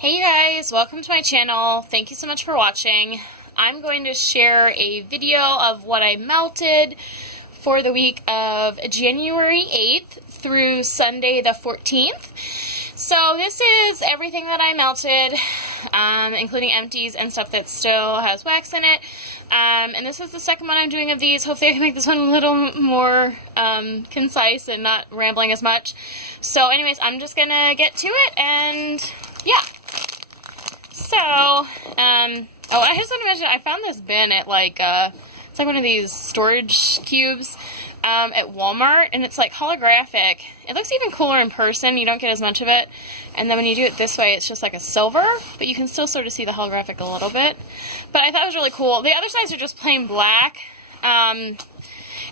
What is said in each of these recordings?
Hey you guys, welcome to my channel. Thank you so much for watching. I'm going to share a video of what I melted for the week of January 8th through Sunday the 14th. So this is everything that I melted, including empties and stuff that still has wax in it. And this is the second one I'm doing of these. Hopefully I can make this one a little more concise and not rambling as much. So anyways, I'm just gonna get to it and yeah. So, oh, I just want to mention, I found this bin at it's like one of these storage cubes at Walmart, and it's like holographic. It looks even cooler in person. You don't get as much of it. And then when you do it this way, it's just like a silver, but you can still sort of see the holographic a little bit. But I thought it was really cool. The other sides are just plain black. And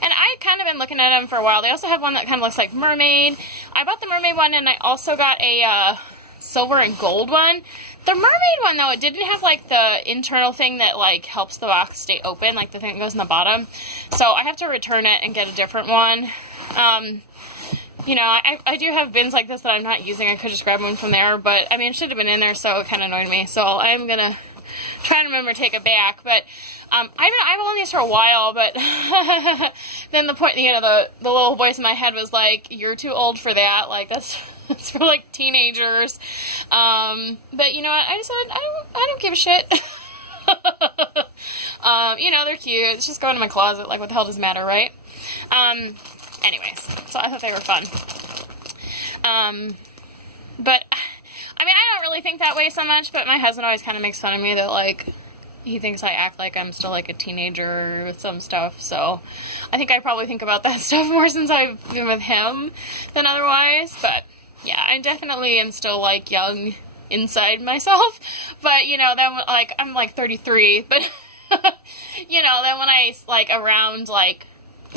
I kind of been looking at them for a while. They also have one that kind of looks like mermaid. I bought the mermaid one, and I also got a silver and gold one. The mermaid one, though, it didn't have, like, the internal thing that, like, helps the box stay open, like the thing that goes in the bottom. So I have to return it and get a different one. You know, I do have bins like this that I'm not using. I could just grab one from there, but, I mean, it should have been in there, so it kind of annoyed me. So I'm going to try and remember to take it back. But I've owned these for a while, but then the point, you know, the little voice in my head was like, you're too old for that. Like, that's for like teenagers. But you know what? I decided I don't give a shit. You know, they're cute. It's just going in my closet. Like, what the hell does it matter, right? Anyways, so I thought they were fun. But I mean, I don't really think that way so much, but my husband always kind of makes fun of me that, like, he thinks I act like I'm still, like, a teenager with some stuff, so I think I probably think about that stuff more since I've been with him than otherwise, but yeah, I definitely am still, like, young inside myself, but, you know, then, like, I'm, like, 33, but, you know, then when I, like, around, like,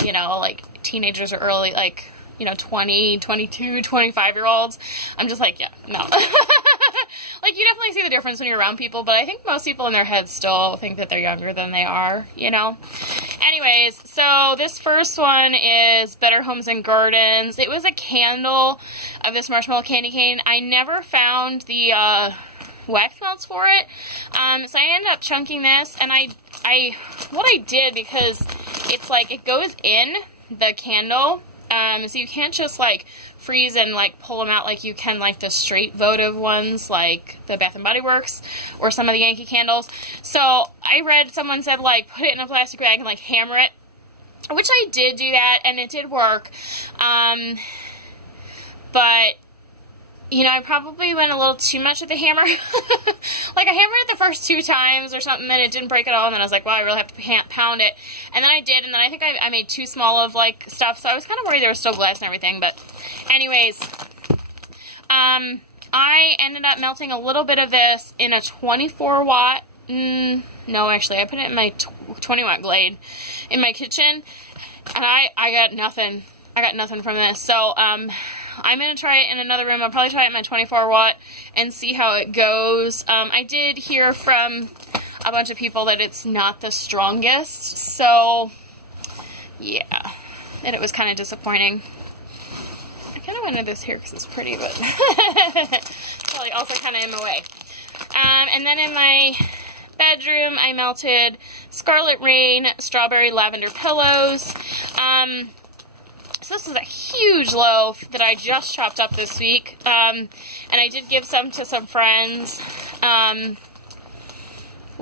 you know, like, teenagers or early, like, you know, 20, 22, 25-year-olds, I'm just like, yeah, no. Like, you definitely see the difference when you're around people, but I think most people in their heads still think that they're younger than they are, you know? Anyways, so this first one is Better Homes and Gardens. It was a candle of this marshmallow candy cane. I never found the wax melts for it, so I ended up chunking this, and what I did, because it's like, it goes in the candle, so you can't just, like, freeze and, like, pull them out like you can, like, the straight votive ones, like the Bath & Body Works or some of the Yankee candles. So I read, someone said, like, put it in a plastic bag and, like, hammer it, which I did do that, and it did work. But, you know, I probably went a little too much with the hammer. Like, I hammered it the first 2 times or something, and it didn't break at all, and then I was like, wow, I really have to pound it. And then I did, and then I think I made too small of, like, stuff, so I was kind of worried there was still glass and everything, but anyways, I ended up melting a little bit of this in a 24 watt, no, actually, I put it in my 20 watt Glade in my kitchen, and I got nothing. I got nothing from this, so, I'm going to try it in another room. I'll probably try it in my 24 watt and see how it goes. I did hear from a bunch of people that it's not the strongest, so yeah, and it was kind of disappointing. I kind of wanted this here because it's pretty, but probably also kind of in my way. And then in my bedroom, I melted Scarlet Rain Strawberry Lavender Pillows. So this is a huge loaf that I just chopped up this week, and I did give some to some friends. Well,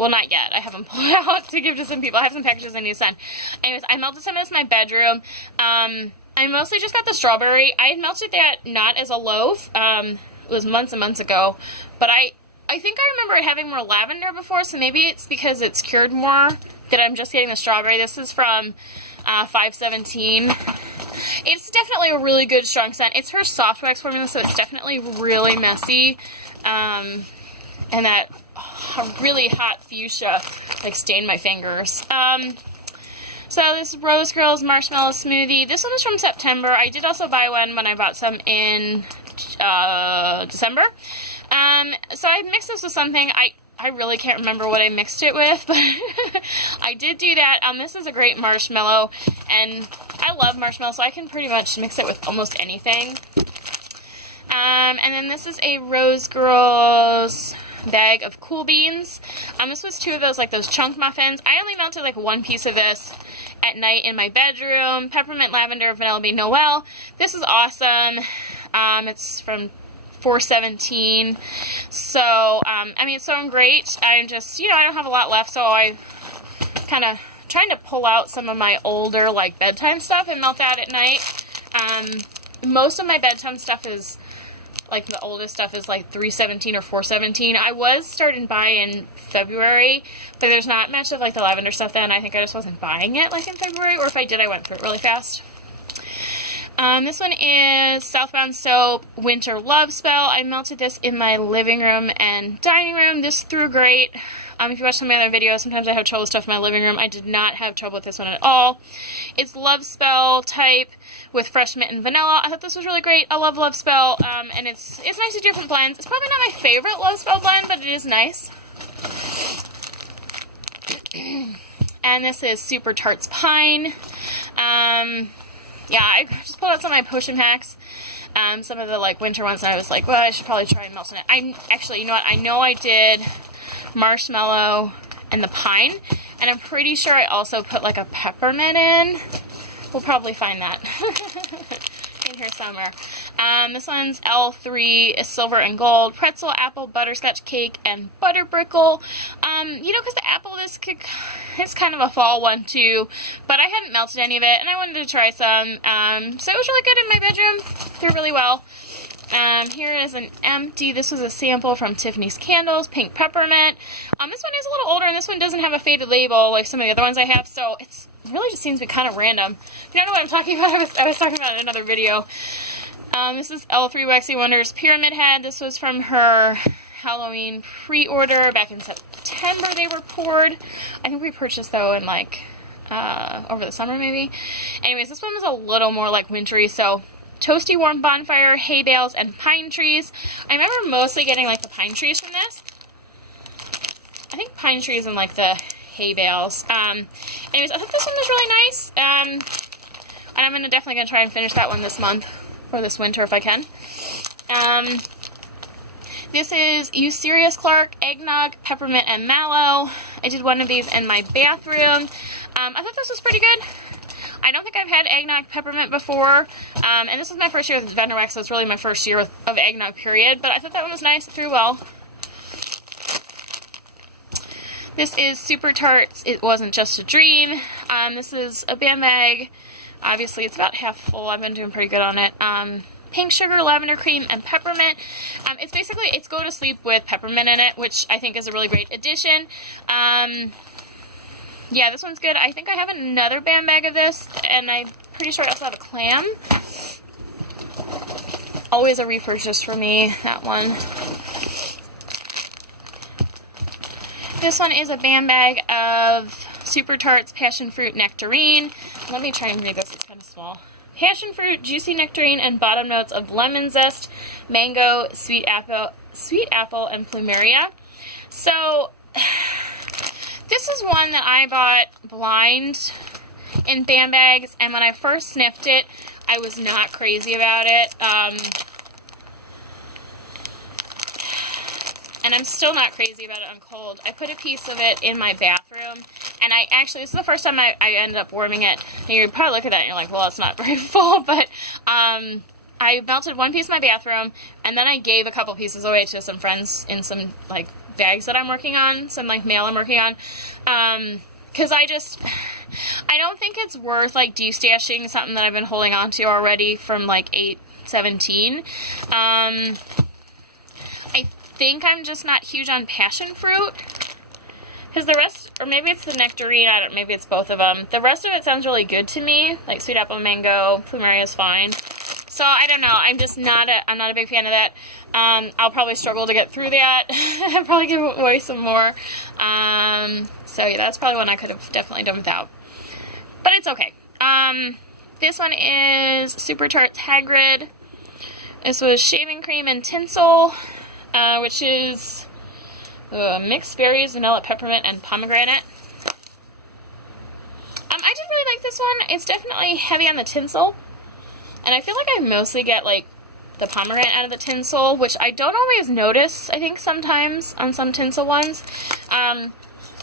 not yet. I haven't pulled it out to give to some people. I have some packages I need to send. Anyways, I melted some of this in my bedroom. I mostly just got the strawberry. I had melted that not as a loaf. It was months and months ago, but I think I remember it having more lavender before, so maybe it's because it's cured more that I'm just getting the strawberry. This is from 517. It's definitely a really good strong scent. It's her soft wax formula, so it's definitely really messy. And that really hot fuchsia, like, stained my fingers. So this Rose Girls Marshmallow Smoothie. This one was from September. I did also buy one when I bought some in December. So I mixed this with something. I really can't remember what I mixed it with, but I did do that. This is a great marshmallow, and I love marshmallow, so I can pretty much mix it with almost anything. And then this is a Rose Girls bag of Cool Beans. This was 2 of those, like those chunk muffins. I only melted like 1 piece of this at night in my bedroom. Peppermint, lavender, vanilla bean, Noel. This is awesome. It's from 8th-14th. So, I mean, it's so great. I'm just, I don't have a lot left, so I kind of trying to pull out some of my older, like, bedtime stuff and melt that at night. Most of my bedtime stuff is, like, the oldest stuff is, like, 8th-14th or 8th-14th. I was starting to buy in February, but there's not much of, like, the lavender stuff then. I think I just wasn't buying it, like, in February, or if I did, I went through it really fast. This one is Southbound Soap Winter Love Spell. I melted this in my living room and dining room. This threw great. If you watch some of my other videos, sometimes I have trouble with stuff in my living room. I did not have trouble with this one at all. It's Love Spell type with fresh mint and vanilla. I thought this was really great. I love Love Spell, and it's nice to do different blends. It's probably not my favorite Love Spell blend, but it is nice. And this is Super Tarts Pine. Yeah, I just pulled out some of my potion packs, some of the, like, winter ones, and I was like, well, I should probably try melting it. Actually, you know what, I know I did marshmallow and the pine, and I'm pretty sure I also put, like, a peppermint in. We'll probably find that in here somewhere. This one's L3, silver and gold, pretzel, apple, butterscotch cake, and butter brickle. Because the apple, it's kind of a fall one too, but I hadn't melted any of it, and I wanted to try some, so it was really good in my bedroom. They're really well. Here is an empty, this was a sample from Tiffany's Candles, pink peppermint. This one is a little older, and this one doesn't have a faded label like some of the other ones I have, so it's really just seems to be kind of random. If you don't know what I'm talking about, I was talking about it in another video. This is L3 Waxy Wonders Pyramid Head. This was from her Halloween pre-order back in September. They were poured. I think we purchased, though, in, like, over the summer, maybe. Anyways, this one was a little more, like, wintry, so toasty warm bonfire, hay bales, and pine trees. I remember mostly getting, like, the pine trees from this. I think pine trees and, like, the hay bales. Anyways, I thought this one was really nice. And I'm definitely going to try and finish that one this month. Or this winter if I can. This is You Serious Clark, Eggnog, Peppermint, and Mallow. I did one of these in my bathroom. I thought this was pretty good. I don't think I've had Eggnog Peppermint before. And this is my first year with Vendor Wax, so it's really my first year of Eggnog, period. But I thought that one was nice. It threw well. This is Super Tarts, It Wasn't Just a Dream. This is a band bag. Obviously, it's about half full. I've been doing pretty good on it. Pink sugar, lavender cream, and peppermint. It's Go to Sleep with peppermint in it, which I think is a really great addition. Yeah, this one's good. I think I have another band bag of this, and I'm pretty sure I also have a clam. Always a repurchase for me, that one. This one is a band bag of Super Tarts Passion Fruit Nectarine. Let me try and read this, it's kind of small. Passion fruit, juicy nectarine, and bottom notes of lemon zest, mango, sweet apple, and plumeria. So, this is one that I bought blind in band bags, and when I first sniffed it, I was not crazy about it. And I'm still not crazy about it on cold. I put a piece of it in my bathroom, and this is the first time I ended up warming it. And you probably look at that and you're like, well, it's not very full, but I melted one piece in my bathroom, and then I gave a couple pieces away to some friends in some, like, bags that I'm working on, some, like, mail I'm working on, because I don't think it's worth, like, de-stashing something that I've been holding on to already from, like, 8/17. I think I'm just not huge on passion fruit, because the rest, or maybe it's the nectarine, maybe it's both of them. The rest of it sounds really good to me, like sweet apple, mango, plumeria is fine. So I don't know, I'm not a big fan of that. I'll probably struggle to get through that. I'll probably give away some more. So yeah, that's probably one I could have definitely done without. But it's okay. This one is Super Tarts Hagrid. This was shaving cream and tinsel, which is mixed berries, vanilla, peppermint, and pomegranate. I did really like this one. It's definitely heavy on the tinsel, and I feel like I mostly get, like, the pomegranate out of the tinsel, which I don't always notice, I think, sometimes on some tinsel ones. I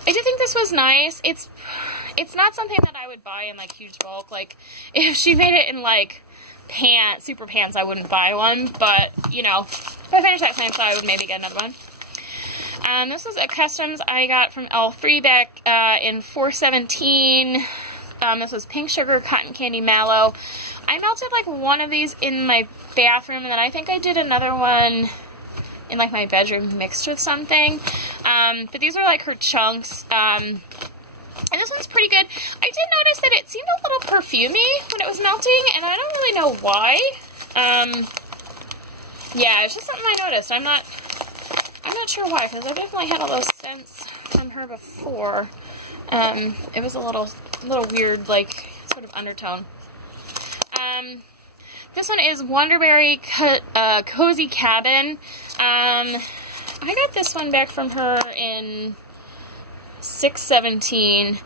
do think this was nice. It's not something that I would buy in, like, huge bulk. Like, if she made it in, like, super pants, I wouldn't buy one. But, you know, if I finish that clam shell, I would maybe get another one. This was a customs I got from L3 back in 4/17. This was pink sugar cotton candy mallow. I melted, like, one of these in my bathroom, and then I think I did another one in, like, my bedroom mixed with something. But these are, like, her chunks. And this one's pretty good. I did notice that it seemed a little perfumey when it was melting, and I don't really know why. Yeah, it's just something I noticed. I'm not sure why, because I definitely had all those scents from her before. It was a little weird, like, sort of undertone. This one is Wonderberry Cozy Cabin. I got this one back from her in 6/17.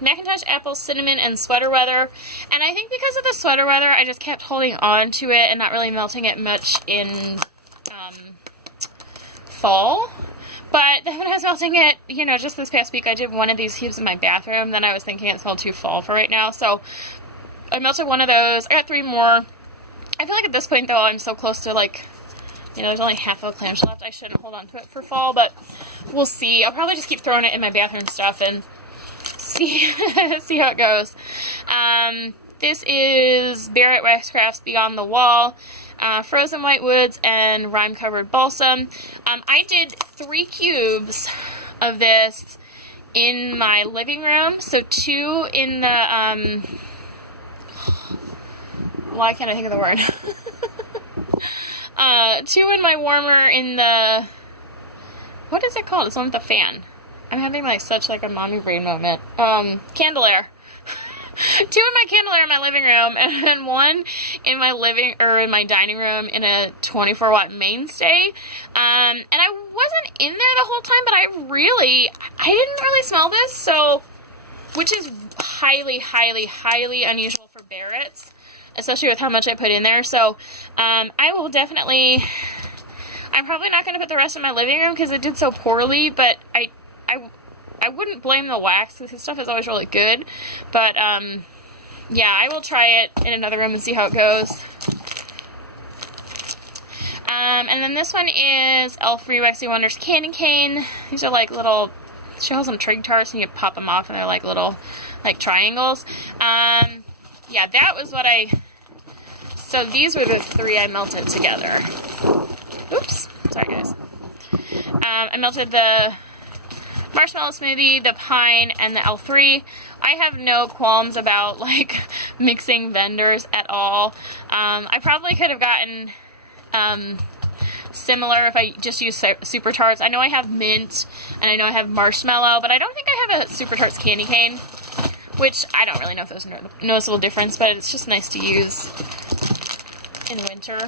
Macintosh Apple Cinnamon and Sweater Weather. And I think because of the sweater weather, I just kept holding on to it and not really melting it much in fall. But then when I was melting it, you know, just this past week, I did one of these cubes in my bathroom. Then I was thinking it smelled too fall for right now. So I melted one of those. I got 3 more. I feel like at this point, though, I'm so close to, like, you know, there's only half of a clamshell left. I shouldn't hold on to it for fall, but we'll see. I'll probably just keep throwing it in my bathroom stuff and see see how it goes. This is Barrett Waxcrafts Beyond the Wall, Frozen White Woods, and Rime Covered Balsam. I did 3 cubes of this in my living room, so 2 in the, why can't I think of the word? 2 in my warmer in the, what is it called? It's one with the fan. I'm having, like, such, like, a mommy brain moment. Candle air. 2 in my candle air in my living room, and then 1 in my dining room in a 24-watt mainstay. And I wasn't in there the whole time, but I didn't really smell this, so, which is highly, highly, highly unusual for Barrett's, especially with how much I put in there. So, I will definitely, I'm probably not going to put the rest in my living room because it did so poorly, but I wouldn't blame the wax because his stuff is always really good. But, yeah, I will try it in another room and see how it goes. And then this one is L3 Waxy Wonders Candy Cane. These are like little, she calls them trig tarts, and you pop them off and they're like little, like, triangles. Yeah, that was what so these were the 3 I melted together. Oops, sorry guys. I melted the marshmallow smoothie, the pine, and the L3. I have no qualms about, like, mixing vendors at all. I probably could have gotten similar if I just used Super Tarts. I know I have mint, and I know I have marshmallow, but I don't think I have a Super Tarts candy cane, which I don't really know if there's a noticeable difference, but it's just nice to use in winter.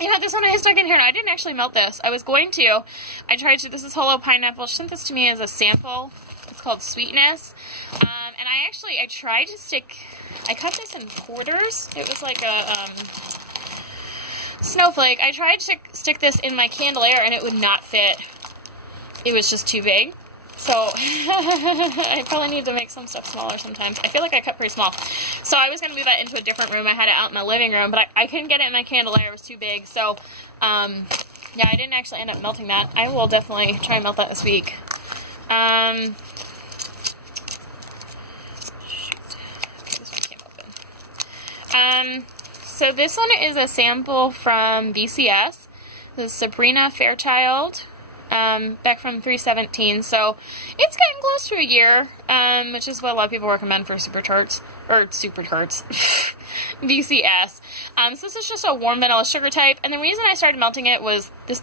You know, this one I stuck in here, and I didn't actually melt this. I was going to. This is Holo Pineapple. She sent this to me as a sample. It's called Sweetness. And I tried to I cut this in quarters. It was like a, snowflake. I tried to stick this in my candelier, and it would not fit. It was just too big. So, I probably need to make some stuff smaller sometimes. I feel like I cut pretty small. So, I was going to move that into a different room. I had it out in my living room, but I couldn't get it in my candelier. It was too big. So, yeah, I didn't actually end up melting that. I will definitely try and melt that this week. Shoot. Okay, this one came open. So, this one is a sample from BCS. This is Sabrina Fairchild. Back from 3/17, so it's getting close to a year, which is what a lot of people recommend for Super Tarts, VCS. So this is just a warm vanilla sugar type, and the reason I started melting it was this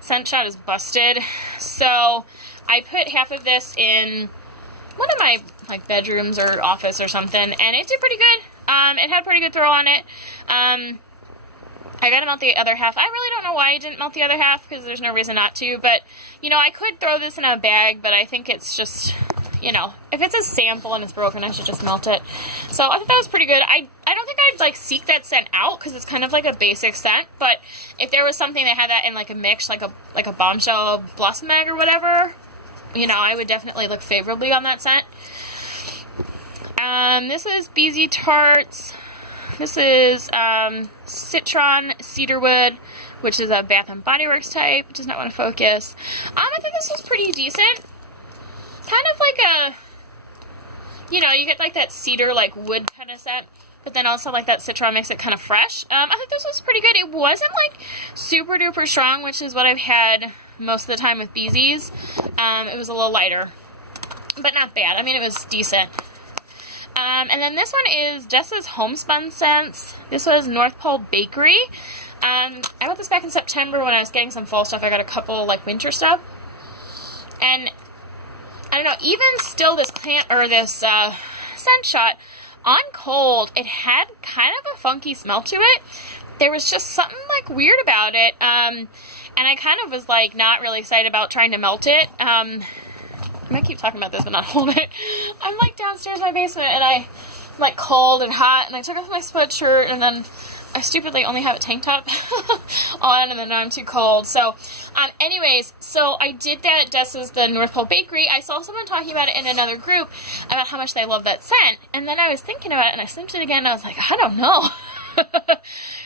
scent shot is busted, so I put half of this in one of my, like, bedrooms or office or something, and it did pretty good. It had pretty good throw on it. I got to melt the other half. I really don't know why I didn't melt the other half, because there's no reason not to, but, you know, I could throw this in a bag, but I think it's just, you know, if it's a sample and it's broken, I should just melt it. So I thought that was pretty good. I don't think I'd, like, seek that scent out, because it's kind of like a basic scent, but if there was something that had that in, like, a mix, like a Bombshell Blossom Egg or whatever, you know, I would definitely look favorably on that scent. This is BZ Tarts. This is Citron Cedarwood, which is a Bath & Body Works type. It does not want to focus. I think this was pretty decent. Kind of like a, you know, you get like that cedar, like wood kind of scent, but then also like that citron makes it kind of fresh. I think this was pretty good. It wasn't like super duper strong, which is what I've had most of the time with BZ's. It was a little lighter, but not bad. I mean, it was decent. And then this one is Jess's Homespun Scents. This was North Pole Bakery. I got this back in September when I was getting some fall stuff. I got a couple, like, winter stuff. And, I don't know, even still this plant, or this, scent shot, on cold, it had kind of a funky smell to it. There was just something, like, weird about it. And I kind of was, like, not really excited about trying to melt it. I might keep talking about this, but not hold it. I'm, like, downstairs in my basement, and I'm, like, cold and hot, and I took off my sweatshirt, and then I stupidly only have a tank top on, and then now I'm too cold. So, anyways, so I did that. Jess's the North Pole Bakery. I saw someone talking about it in another group about how much they love that scent, and then I was thinking about it, and I sniffed it again, and I was like, I don't know.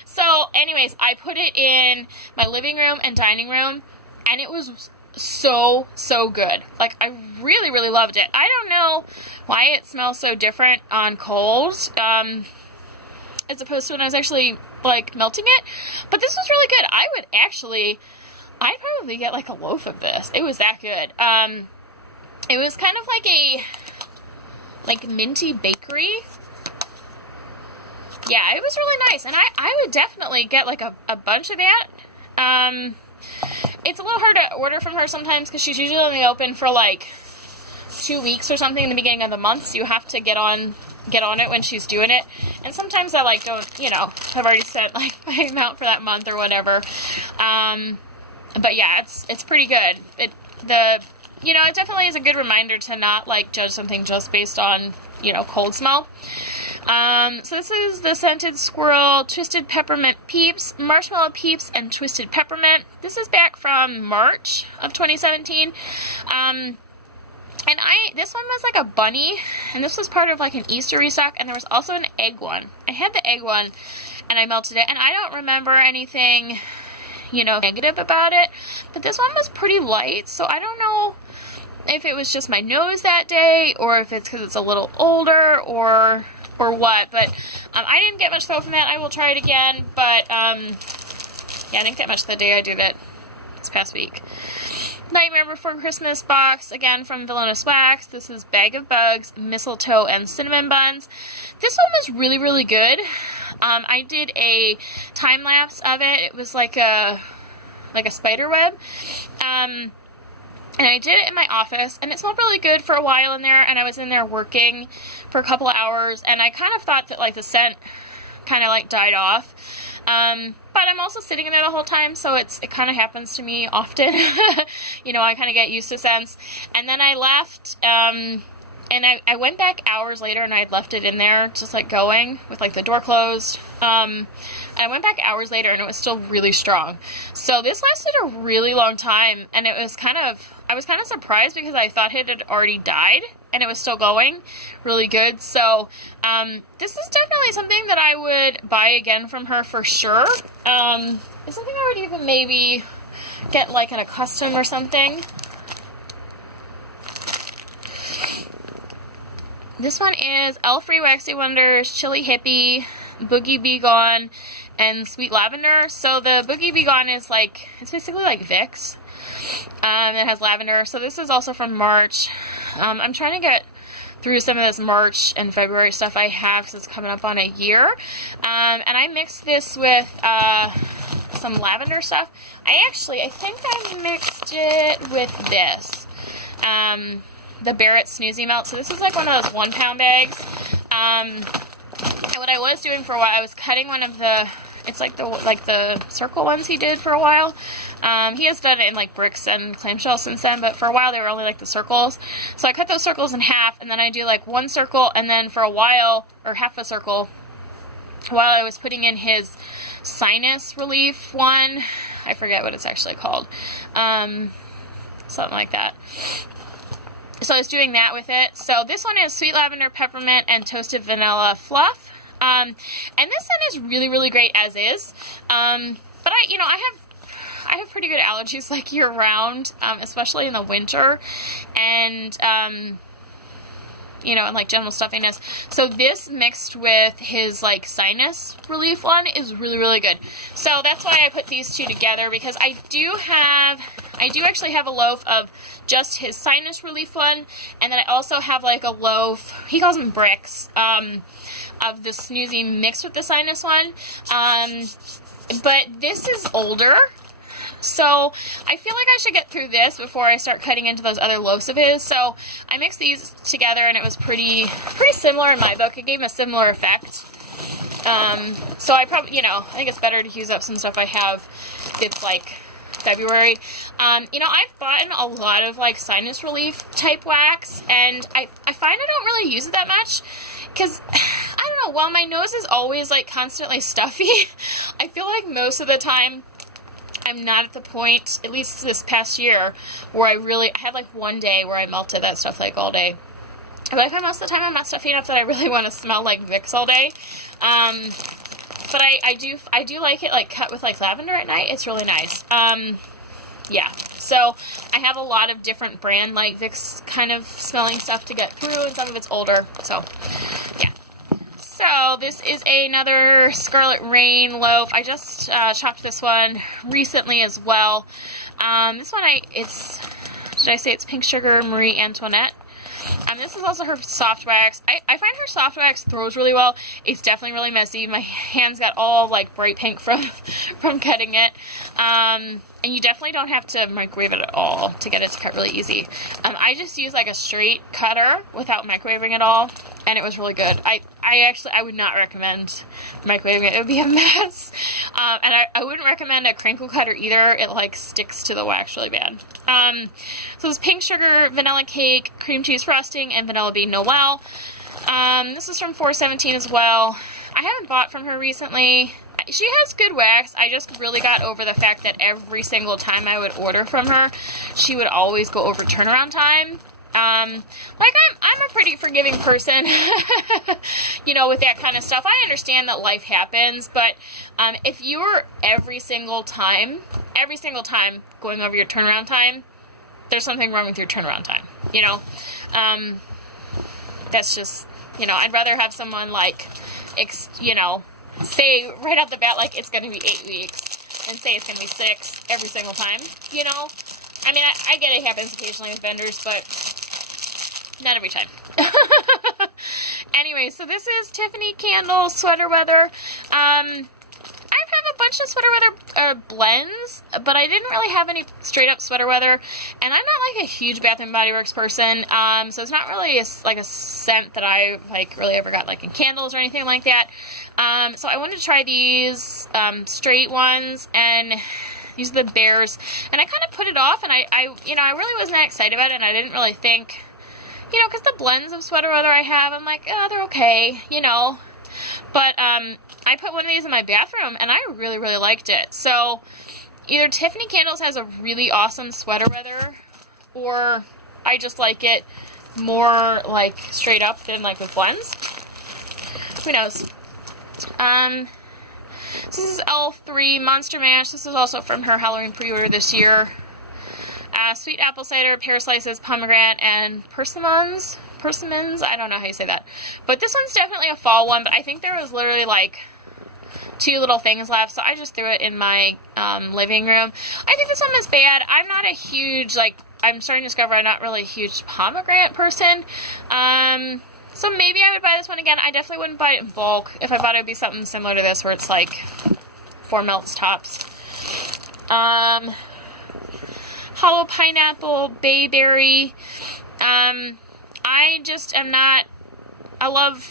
So, anyways, I put it in my living room and dining room, and it was so good. Like, I really, really loved it. I don't know why it smells so different on cold, as opposed to when I was actually, like, melting it, but this was really good. I'd probably get, like, a loaf of this. It was that good. It was kind of like a, like, minty bakery. Yeah, it was really nice, and I would definitely get, like, a bunch of that. It's a little hard to order from her sometimes, because she's usually only open for, like, 2 weeks or something in the beginning of the month, so you have to get on it when she's doing it. And sometimes I, like, don't, you know, I've already set, like, my amount for that month or whatever. But yeah, it's pretty good. You know, it definitely is a good reminder to not, like, judge something just based on, you know, cold smell. So this is the Scented Squirrel Twisted Peppermint Peeps, Marshmallow Peeps, and Twisted Peppermint. This is back from March of 2017. And this one was like a bunny, and this was part of like an Easter restock, and there was also an egg one. I had the egg one, and I melted it, and I don't remember anything, you know, negative about it, but this one was pretty light, so I don't know if it was just my nose that day, or if it's because it's a little older, or what, but I didn't get much though from that. I will try it again, but yeah, I didn't get much the day I did it this past week. Nightmare Before Christmas box, again from Villainous Wax. This is Bag of Bugs, Mistletoe, and Cinnamon Buns. This one was really, really good. I did a time lapse of it. It was like a spider web. And I did it in my office, and it smelled really good for a while in there, and I was in there working for a couple of hours, and I kind of thought that, like, the scent kind of, like, died off. But I'm also sitting in there the whole time, so it kind of happens to me often. You know, I kind of get used to scents. And then I left, and I went back hours later, and I had left it in there, just, like, going, with, like, the door closed. I went back hours later, and it was still really strong. So this lasted a really long time, and it was I was kind of surprised, because I thought it had already died, and it was still going really good. So, this is definitely something that I would buy again from her for sure. It's something I would even maybe get, like, in a custom or something. This one is Elf-Free Waxy Wonders, Chili Hippie, Boogie Be Gone, and Sweet Lavender. So the Boogie Be Gone is like, it's basically like Vicks. It has lavender. So this is also from March. I'm trying to get through some of this March and February stuff I have, because it's coming up on a year. And I mixed this with some lavender stuff. I think I mixed it with this. The Barrett Snoozy Melt. So this is like one of those 1-pound bags. And what I was doing for a while, I was cutting one of the It's like the circle ones he did for a while. He has done it in like bricks and clamshell since then, but for a while they were only like the circles. So I cut those circles in half, and then I do like one circle, and then for a while, or half a circle, while I was putting in his sinus relief one. I forget what it's actually called. Something like that. So I was doing that with it. So this one is sweet lavender, peppermint, and toasted vanilla fluff. And this scent is really, really great as is. But I have pretty good allergies like year round, especially in the winter, and and like general stuffiness. So this mixed with his like sinus relief one is really, really good. So that's why I put these two together, because I do actually have a loaf of just his sinus relief one, and then I also have like a loaf, he calls them bricks, of the snoozy mixed with the sinus one. But this is older, so I feel like I should get through this before I start cutting into those other loaves of his. So I mixed these together, and it was pretty similar in my book. It gave a similar effect. So I probably, I think it's better to use up some stuff I have. It's like February. I've bought a lot of like sinus relief type wax, and I find I don't really use it that much, because I don't know, while my nose is always like constantly stuffy, I feel like most of the time I'm not at the point, at least this past year, where I had like one day where I melted that stuff like all day. But I find most of the time I'm not stuffy enough that I really want to smell like Vicks all day. But I do like it like cut with like lavender at night. It's really nice. Yeah. So I have a lot of different brand like Vicks kind of smelling stuff to get through, and some of it's older. So yeah. So this is another Scarlet Rain loaf. I just chopped this one recently as well. This one did I say it's Pink Sugar Marie Antoinette? This is also her soft wax. I find her soft wax throws really well. It's definitely really messy. My hands got all like bright pink from cutting it. And you definitely don't have to microwave it at all to get it to cut really easy. I just use like a straight cutter without microwaving at all, and it was really good. I would not recommend microwaving it. It would be a mess. And I wouldn't recommend a crinkle cutter either. It like sticks to the wax really bad. So this Pink Sugar Vanilla Cake, Cream Cheese Frosting, and Vanilla Bean Noel. This is from 417 as well. I haven't bought from her recently. She has good wax. I just really got over the fact that every single time I would order from her, she would always go over turnaround time. I'm a pretty forgiving person, with that kind of stuff. I understand that life happens, but if you're every single time going over your turnaround time, there's something wrong with your turnaround time, That's just, I'd rather have someone like, say right off the bat, like, it's going to be 8 weeks, and say it's going to be 6 every single time, I mean, I get it happens occasionally with vendors, but not every time. Anyway, so this is Tiffany Candle Sweater Weather. I have a bunch of sweater weather blends, but I didn't really have any straight up sweater weather, and I'm not like a huge Bath and Body Works person, so it's not really a scent that I like really ever got like in candles or anything like that. So I wanted to try these straight ones, and these are the Bears, and I kind of put it off, and I really wasn't that excited about it, and I didn't really think, because the blends of sweater weather I have, I'm like, oh, they're okay, But I put one of these in my bathroom, and I really, really liked it. So either Tiffany Candles has a really awesome sweater weather, or I just like it more like straight up than like with blends. Who knows? So this is L3 Monster Mash. This is also from her Halloween pre-order this year. Sweet apple cider, pear slices, pomegranate, and persimmons. I don't know how you say that. But this one's definitely a fall one, but I think there was literally like 2 little things left, so I just threw it in my living room. I think this one is bad. I'm not a huge, I'm starting to discover I'm not really a huge pomegranate person. So maybe I would buy this one again. I definitely wouldn't buy it in bulk. If I bought it, it would be something similar to this, where it's like 4 melts tops. Hollow pineapple, bayberry. I just am not, I love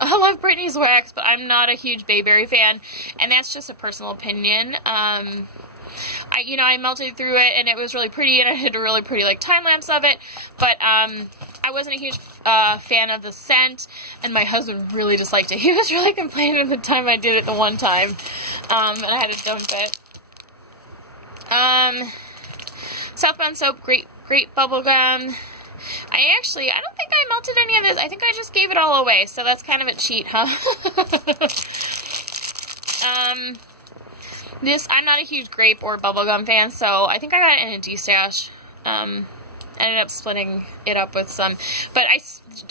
I love Britney's wax, but I'm not a huge Bayberry fan, and that's just a personal opinion. I melted through it, and it was really pretty, and I did a really pretty, like, time lapse of it, but, I wasn't a huge, fan of the scent, and my husband really disliked it. He was really complaining the time I did it the one time, and I had to dump it. Southbound Soap, great bubblegum. I don't think I melted any of this. I think I just gave it all away, so that's kind of a cheat, huh? I'm not a huge grape or bubblegum fan, so I think I got it in a D-stash. I ended up splitting it up with some, but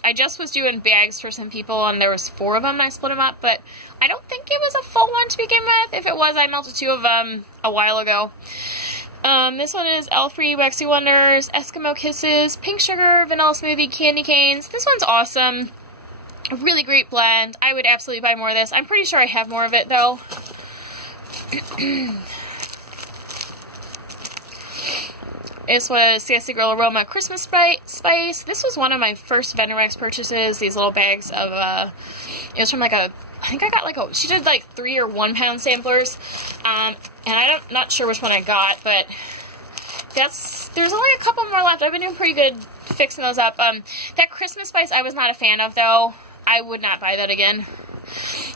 I just was doing bags for some people, and there was 4 of them, and I split them up, but I don't think it was a full one to begin with. If it was, I melted 2 of them a while ago. This one is L3 Waxy Wonders, Eskimo Kisses, Pink Sugar, Vanilla Smoothie, Candy Canes. This one's awesome. A really great blend. I would absolutely buy more of this. I'm pretty sure I have more of it, though. This was Sassy Girl Aroma Christmas Spice. This was one of my first Venerax purchases. These little bags of, it was from like I think I got like she did like 3 or 1 pound samplers. And I'm not sure which one I got, but there's only a couple more left. I've been doing pretty good fixing those up. That Christmas Spice I was not a fan of, though. I would not buy that again.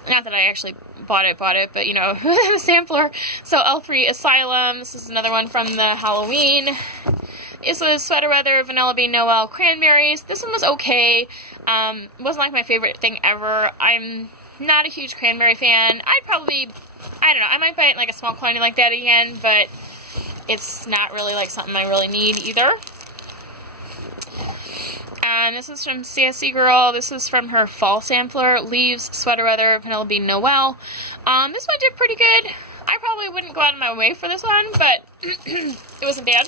Not that I actually bought it, but, the sampler. So L3 Asylum. This is another one from the Halloween. This was Sweater Weather, Vanilla Bean Noel, Cranberries. This one was okay. Wasn't like my favorite thing ever. I'm not a huge cranberry fan. I don't know, I might buy it in like a small quantity like that again, but it's not really like something I really need either. This is from Sassy Girl. This is from her fall sampler. Leaves, Sweater Weather, Vanilla Bean Noel. This one did pretty good. I probably wouldn't go out of my way for this one, but it wasn't bad.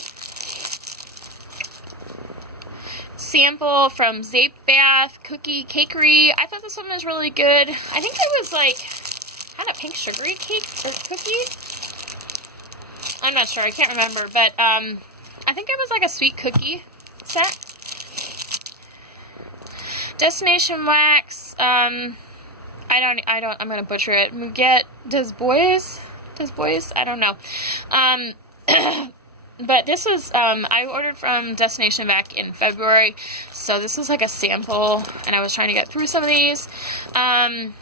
Sample from Zape Bath, Cookie Cakery. I thought this one was really good. I think it was like kind of pink sugary cake or cookie. I'm not sure. I can't remember, but I think it was like a sweet cookie set. Destination Wax. I'm gonna butcher it. Muget Des Bois. I don't know. But this was, I ordered from Destination back in February, so this was like a sample, and I was trying to get through some of these. And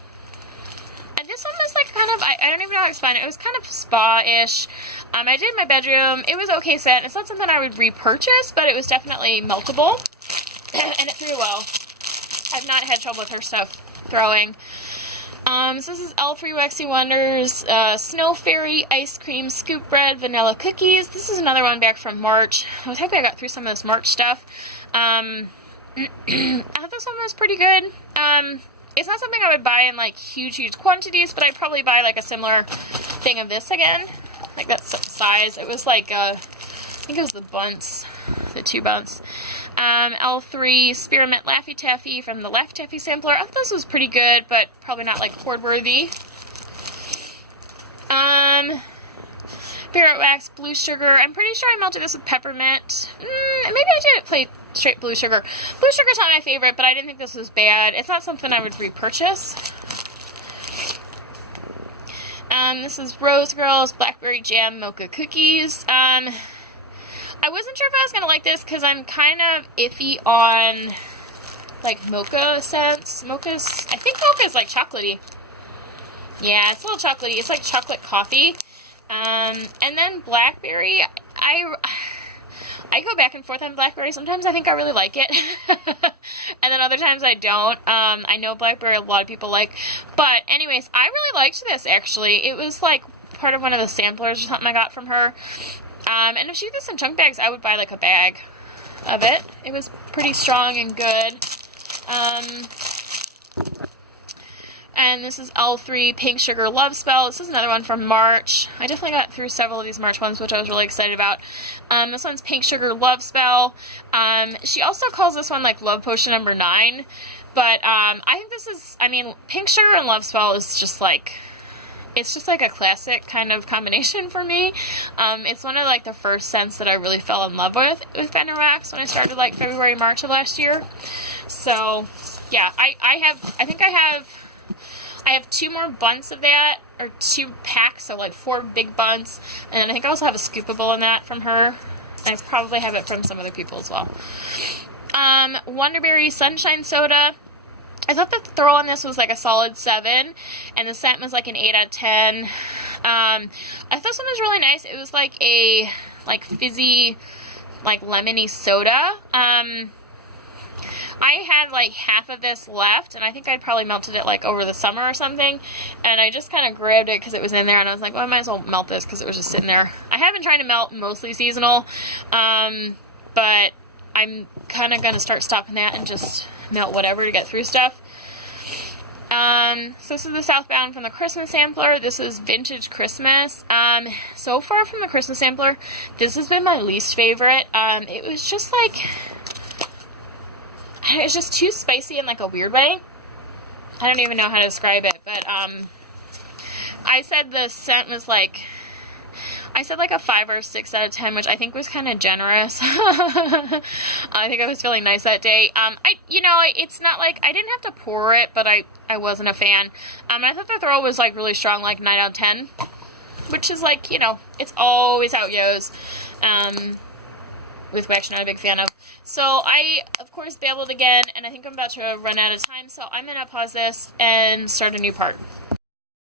this one was like kind of, I don't even know how to explain it. It was kind of spa-ish. I did in my bedroom. It was okay scent. It's not something I would repurchase, but it was definitely meltable, and it threw well. I've not had trouble with her stuff throwing. So this is L3 Waxy Wonders, Snow Fairy, Ice Cream, Scoop Bread, Vanilla Cookies. This is another one back from March. I was happy I got through some of this March stuff. I thought this one was pretty good. It's not something I would buy in, like, huge quantities, but I'd probably buy, like, a similar thing of this again. Like, that size. It was, like, I think it was the bunts, the 2 bunts. L3 Spearmint Laffy Taffy from the Laffy Taffy sampler. I thought this was pretty good, but probably not, like, hoard-worthy. Ferret Wax Blue Sugar. I'm pretty sure I melted this with peppermint. Maybe I did play straight Blue Sugar. Blue Sugar's not my favorite, but I didn't think this was bad. It's not something I would repurchase. This is Rose Girls Blackberry Jam Mocha Cookies. I wasn't sure if I was going to like this because I'm kind of iffy on, like, mocha scents. I think mocha's, like, chocolatey. Yeah, it's a little chocolatey. It's like chocolate coffee. And then blackberry, I go back and forth on blackberry. Sometimes I think I really like it. And then other times I don't. I know blackberry a lot of people like. But anyways, I really liked this, actually. It was, like, part of one of the samplers or something I got from her. And if she did some chunk bags, I would buy, like, a bag of it. It was pretty strong and good. And this is L3 Pink Sugar Love Spell. This is another one from March. I definitely got through several of these March ones, which I was really excited about. This one's Pink Sugar Love Spell. She also calls this one, like, Love Potion number 9. But I think this is, I mean, Pink Sugar and Love Spell is just, like... It's just, like, a classic kind of combination for me. It's one of, like, the first scents that I really fell in love with Venerax when I started, like, February, March of last year. So, yeah, I have 2 more bunts of that, or 2 packs, so like 4 big bunts, and then I think I also have a scoopable in that from her. I probably have it from some other people as well. Wonderberry Sunshine Soda. I thought the throw on this was like a solid 7, and the scent was like an 8 out of 10. I thought this one was really nice. It was like a fizzy, like lemony soda. I had like half of this left, and I think I'd probably melted it like over the summer or something, and I just kind of grabbed it because it was in there, and I was like, well, I might as well melt this because it was just sitting there. I have been trying to melt mostly seasonal, but I'm kind of going to start stopping that and just melt whatever to get through stuff. So this is the Southbound from the Christmas Sampler. This is Vintage Christmas. So far from the Christmas Sampler, this has been my least favorite. It was just like, it's just too spicy in like a weird way. I don't even know how to describe it, but I said the scent was like, I said like a 5 or 6 out of 10, which I think was kind of generous. I think I was feeling nice that day. It's not like, I didn't have to pour it, but I wasn't a fan. And I thought the throw was like really strong, like 9 out of 10, which is like, it's always how it goes. With wax, not a big fan of. So I, of course, babbled again, and I think I'm about to run out of time, so I'm going to pause this and start a new part.